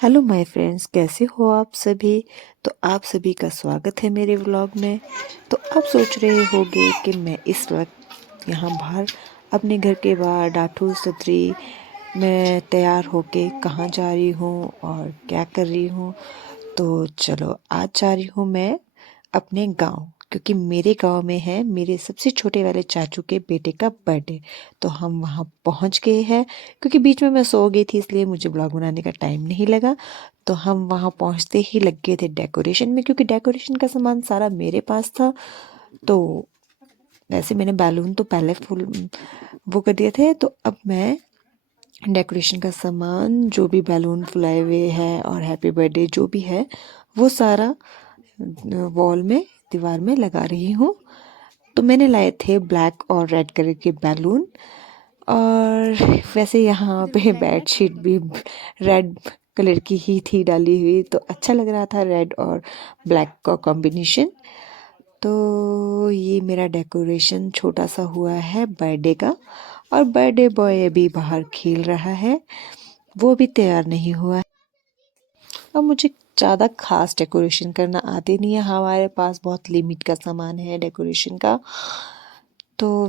Hello my friends, कैसे हो आप सभी। तो आप सभी का स्वागत है मेरे व्लॉग में। तो आप सोच रहे होंगे कि मैं इस वक्त यहाँ बाहर अपने घर के बाहर डाठू सतरी में तैयार होके कहाँ जा रही हूँ और क्या कर रही हूँ। तो चलो, आज जा रही हूँ मैं अपने गांव, क्योंकि मेरे गांव में है मेरे सबसे छोटे वाले चाचू के बेटे का बर्थडे। तो हम वहां पहुंच गए हैं, क्योंकि बीच में मैं सो गई थी इसलिए मुझे ब्लॉग बनाने का टाइम नहीं लगा। तो हम वहां पहुंचते ही लग गए थे डेकोरेशन में, क्योंकि डेकोरेशन का सामान सारा मेरे पास था। तो वैसे मैंने बैलून तो पहले फुल वो कर दिए थे, तो अब मैं डेकोरेशन का सामान जो भी बैलून फुलाए हुए हैं और हैप्पी बर्थडे जो भी है वो सारा वॉल में, दीवार में लगा रही हूँ। तो मैंने लाए थे ब्लैक और रेड कलर के बैलून। और वैसे यहाँ पे बेडशीट भी रेड कलर की ही थी डाली हुई, तो अच्छा लग रहा था रेड और ब्लैक का कॉम्बिनेशन। तो ये मेरा डेकोरेशन छोटा सा हुआ है बर्थडे का। और बर्थडे बॉय अभी बाहर खेल रहा है, वो भी तैयार नहीं हुआ है। अब मुझे ज़्यादा खास डेकोरेशन करना आते नहीं है, हमारे पास बहुत लिमिट का सामान है डेकोरेशन का। तो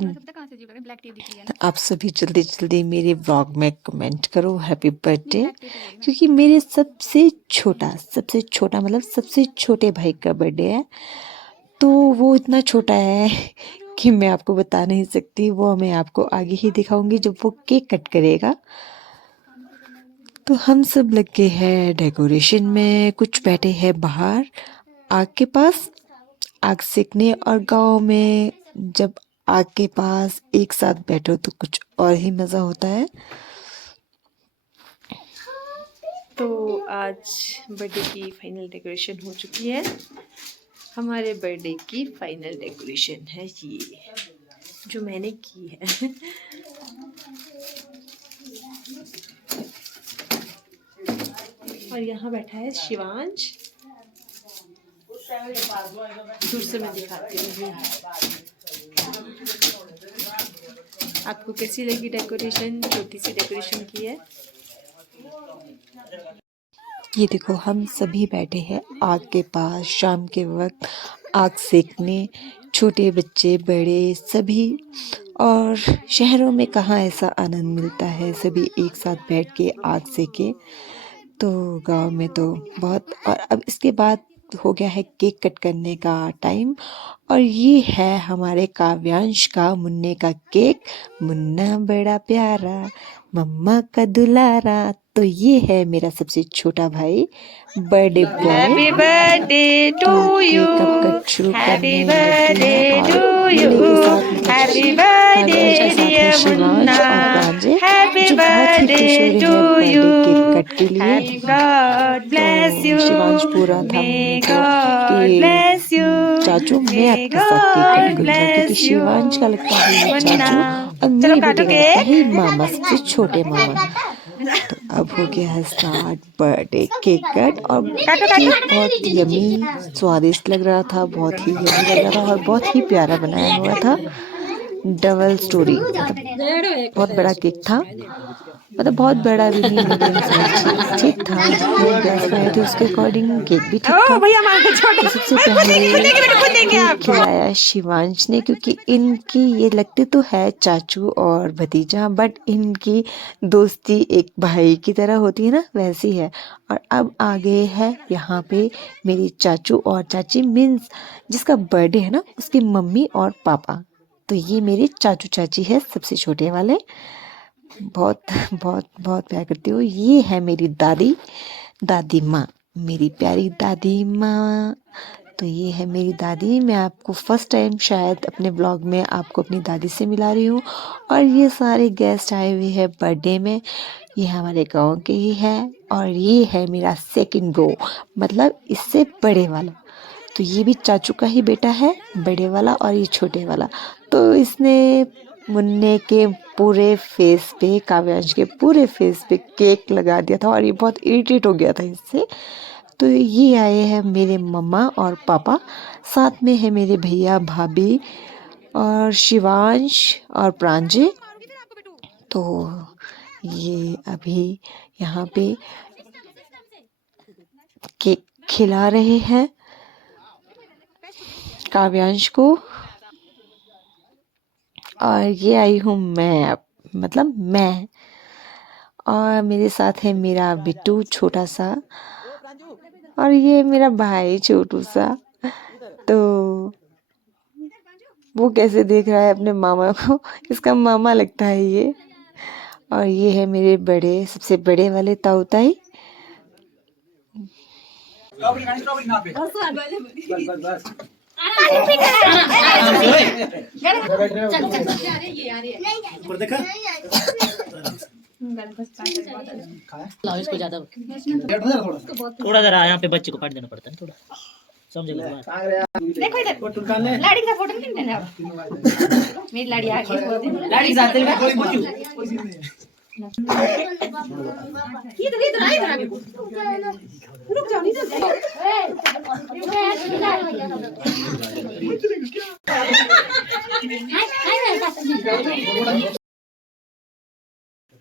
आप सभी जल्दी जल्दी मेरे व्लॉग में कमेंट करो हैप्पी बर्थडे, क्योंकि मेरे सबसे छोटा मतलब सबसे छोटे भाई का बर्थडे है। तो वो इतना छोटा है कि मैं आपको बता नहीं सकती, वो मैं आपको आगे ही दिखाऊंगी जब वो केक कट करेगा। तो हम सब लगे हैं डेकोरेशन में, कुछ बैठे हैं बाहर आग के पास आग सेकने। और गांव में जब आग के पास एक साथ बैठो तो कुछ और ही मज़ा होता है। तो आज बर्थडे की फाइनल डेकोरेशन हो चुकी है। हमारे बर्थडे की फाइनल डेकोरेशन है ये, जो मैंने की है। और यहाँ बैठा है शिवांश, दूर से मैं दिखाती हूँ आपको कैसी लगी डेकोरेशन, छोटी सी डेकोरेशन की है। ये देखो, हम सभी बैठे हैं आग के पास शाम के वक्त आग सेकने, छोटे बच्चे बड़े सभी। और शहरों में कहाँ ऐसा आनंद मिलता है सभी एक साथ बैठ के आग सेके। तो गांव में तो बहुत। और अब इसके बाद हो गया है केक कट करने का टाइम। और ये है हमारे काव्यांश का मुन्ने का केक। मुन्ना बड़ा प्यारा, मम्मा का दुलारा। तो ये है मेरा सबसे छोटा भाई, birthday boy. Happy birthday to तो यू, केक अब कट शुरू हैप्पी करने लगे बर्थडे हैं। टू और यू, मुन्ने के साथ हैप्पी मतलब काव्यांश के बर्थडे साथ है डियर मुन्ना, शिवांश और प्रांजल, हैप्पी जो बहुत ही खुश हो बर्थडे रहे टू हैं यू, बर्थडे केक कट के लिए। हैप्पी गॉड ब्लेस तो यू, शिवांश बोल रहा था मे मम्मी को गॉड कि ब्लेस यू, चाचू मैं मे आपके साथ केक कट गॉड करूंगा, क्योंकि ब्लेस यू शिवांश का लगता है ये मुन्ना। चाचू और चलो मेरे काटो बेटे का लगता केक, है मामा, सबसे छोटे मामा। तो अब हो गया है स्टार्ट बर्थडे केक कट। और काटो काटो। केक बहुत यमी स्वादिष्ट लग रहा था, बहुत ही यमी लग रहा था और बहुत ही प्यारा बनाया हुआ था। डबल स्टोरी मतलब बहुत बड़ा केक था, मतलब बहुत बड़ा भी नहीं, मीडियम साइज ठीक था। जितने गेस्ट बनाए थे उसके अकॉर्डिंग केक भी ठीक ओ था। भैया मांगो छोटा, तो सबसे अरे खुद पहले देंगे खुद देंगे बेटा खुद देंगे केक आपको। खिलाया शिवांश ने, क्योंकि इनकी ये लगते तो है चाचू और भतीजा, बट इनकी दोस्ती एक भाई की तरह होती है ना, वैसी है। और अब आ गए है यहाँ पे मेरी चाचू और चाची, मीन्स जिसका बर्थडे है ना उसकी मम्मी और पापा। तो ये मेरे चाचू चाची है सबसे छोटे वाले, बहुत बहुत बहुत प्यार करती हूँ। ये है मेरी दादी, दादी माँ, मेरी प्यारी दादी माँ। तो ये है मेरी दादी। मैं आपको फर्स्ट टाइम शायद अपने ब्लॉग में आपको अपनी दादी से मिला रही हूँ। और ये सारे गेस्ट आए हुए हैं बर्थडे में, ये हमारे गांव के ही है। और ये है मेरा सेकंड ब्रो, मतलब इससे बड़े वाला। तो ये भी चाचू का ही बेटा है, बड़े वाला, और ये छोटे वाला। तो इसने मुन्ने के पूरे फेस पे, काव्यांश के पूरे फेस पे केक लगा दिया था और ये बहुत इरिटेट हो गया था इससे। तो ये आए हैं मेरे मम्मा और पापा, साथ में है मेरे भैया भाभी और शिवांश और प्रांजल। तो ये अभी यहाँ पे केक खिला रहे हैं काव्यांश को। और ये आई हूँ मैं, मतलब मैं, और मेरे साथ है मेरा बिट्टू छोटा सा, और ये मेरा भाई छोटू सा। तो वो कैसे देख रहा है अपने मामा को, इसका मामा लगता है ये। और ये है मेरे बड़े, सबसे बड़े वाले ताऊ ताई। लाओ इसको ज्यादा थोड़ा जरा यहाँ पे बच्चे को काट देना पड़ता है थोड़ा, समझेगा। देखो इधर लाड़ी का फोटो नहीं लेना मेरी लाड़ी आ गई लाड़ी साथ में इधर इधर आगे रुक जाओ नहीं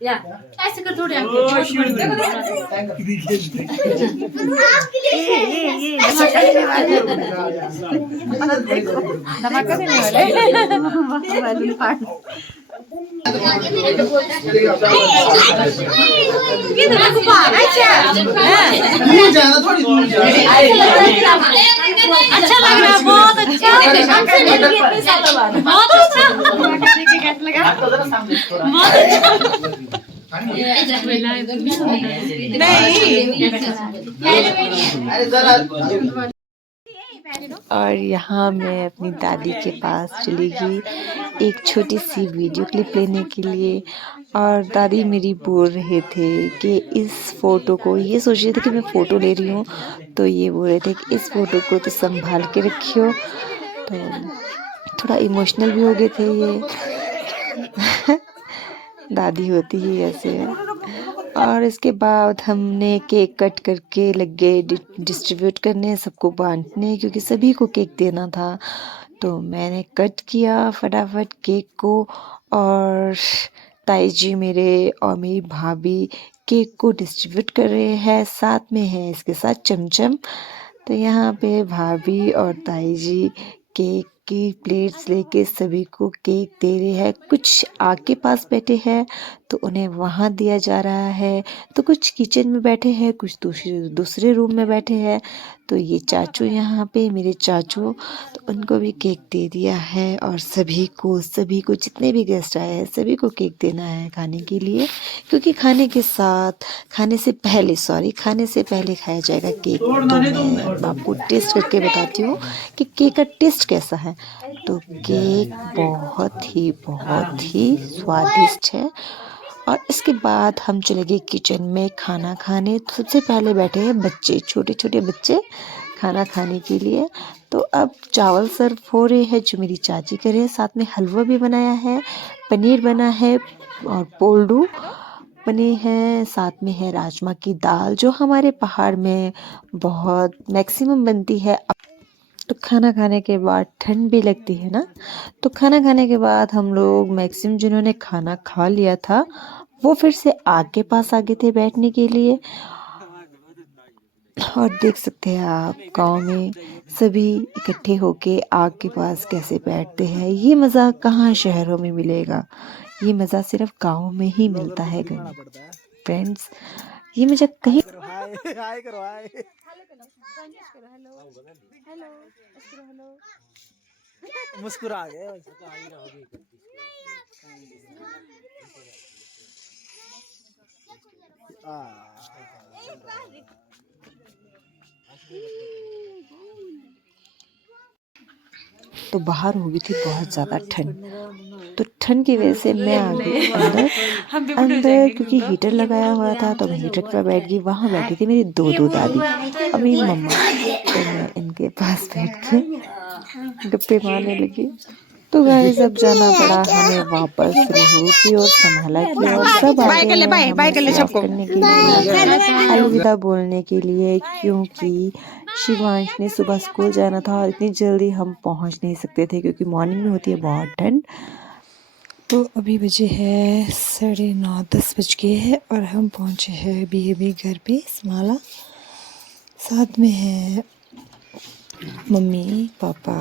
या ऐसे कर थोड़े आगे धमाका देने वाले बैलून फाड़ अच्छा लग रहा है, बहुत अच्छा बहुत अच्छा नहीं। और यहाँ मैं अपनी दादी के पास चली गई एक छोटी सी वीडियो क्लिप लेने के लिए। और दादी मेरी बोल रहे थे कि इस फ़ोटो को, ये सोच रहे थे कि मैं फ़ोटो ले रही हूँ, तो ये बोल रहे थे कि इस फ़ोटो को तो संभाल के रखियो। तो थोड़ा इमोशनल भी हो गए थे ये। दादी होती ही ऐसे है। और इसके बाद हमने केक कट करके लग गए डिस्ट्रीब्यूट करने, सबको बांटने, क्योंकि सभी को केक देना था। तो मैंने कट किया फटाफट केक को, और ताई जी मेरे और मेरी भाभी केक को डिस्ट्रीब्यूट कर रहे हैं। साथ में है इसके साथ चमचम। तो यहाँ पे भाभी और ताई जी केक की प्लेट्स लेके सभी को केक दे रहे हैं। कुछ आग के पास बैठे हैं तो उन्हें वहाँ दिया जा रहा है, तो कुछ किचन में बैठे हैं, कुछ दूसरे रूम में बैठे हैं। तो ये चाचू यहाँ पे मेरे चाचू, तो उनको भी केक दे दिया है। और सभी को जितने भी गेस्ट आए हैं सभी को केक देना है खाने के लिए, क्योंकि खाने से पहले खाया जाएगा केक। तो मैं आपको टेस्ट करके बताती हूँ कि केक का टेस्ट कैसा है। तो केक बहुत ही स्वादिष्ट है। और इसके बाद हम चले गए किचन में खाना खाने। तो सबसे पहले बैठे हैं बच्चे, छोटे बच्चे खाना खाने के लिए। तो अब चावल सर्व हो रहे हैं जो मेरी चाची कर रहे हैं। साथ में हलवा भी बनाया है, पनीर बना है, और पोल्डू बने हैं। साथ में है राजमा की दाल, जो हमारे पहाड़ में बहुत मैक्सिमम बनती है। तो खाना खाने के बाद ठंड भी लगती है ना, तो खाना खाने के बाद हम लोग मैक्सिमम जिन्होंने खाना खा लिया था वो फिर से आग के पास आ गए थे बैठने के लिए। और देख सकते हैं आप गांव में सभी इकट्ठे होके आग के पास कैसे बैठते हैं। ये मज़ा कहाँ शहरों में मिलेगा, ये मज़ा सिर्फ गांव में ही मिलता है फ्रेंड्स। ये मज़ा कहीं मुस्कुरा गए। तो बाहर हो गई थी बहुत ज़्यादा ठंड, तो ठंड की वजह से मैं आ गई अंदर क्योंकि हीटर लगाया हुआ था। तो मैं हीटर पर बैठ गई। वहाँ बैठी थी मेरी दो दादी और मेरी मम्मा। तो मैं इनके पास बैठ के गप्पे मारने लगी। तो गाइस अब जाना पड़ा हमें वापस रोहू की और संभाला की और सब आ गए करने के लिए, अलविदा बोलने के लिए, क्योंकि शिवांश ने सुबह स्कूल जाना था और इतनी जल्दी हम पहुंच नहीं सकते थे क्योंकि मॉर्निंग में होती है बहुत ठंड। तो अभी बजे है 9:30 बज गए हैं और हम पहुंचे हैं अभी घर पे समाला। साथ में है मम्मी पापा,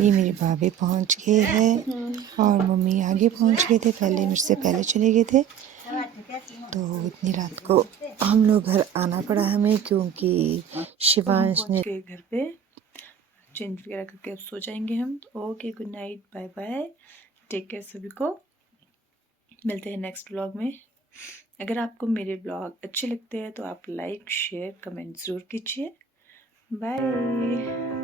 ये मेरे भाभी पहुंच गए हैं और मम्मी आगे पहुंच गए थे, पहले मेरे से पहले चले गए थे। तो इतनी रात को हम लोग घर आना पड़ा हमें, क्योंकि शिवांश ने घर पे चेंज वगैरह करके अब सो जाएंगे हम। Okay, good night, bye bye, take care सभी को। मिलते हैं नेक्स्ट व्लॉग में। अगर आपको मेरे ब्लॉग अच्छे लगते हैं तो आप लाइक शेयर कमेंट ज़रूर कीजिए। बाय।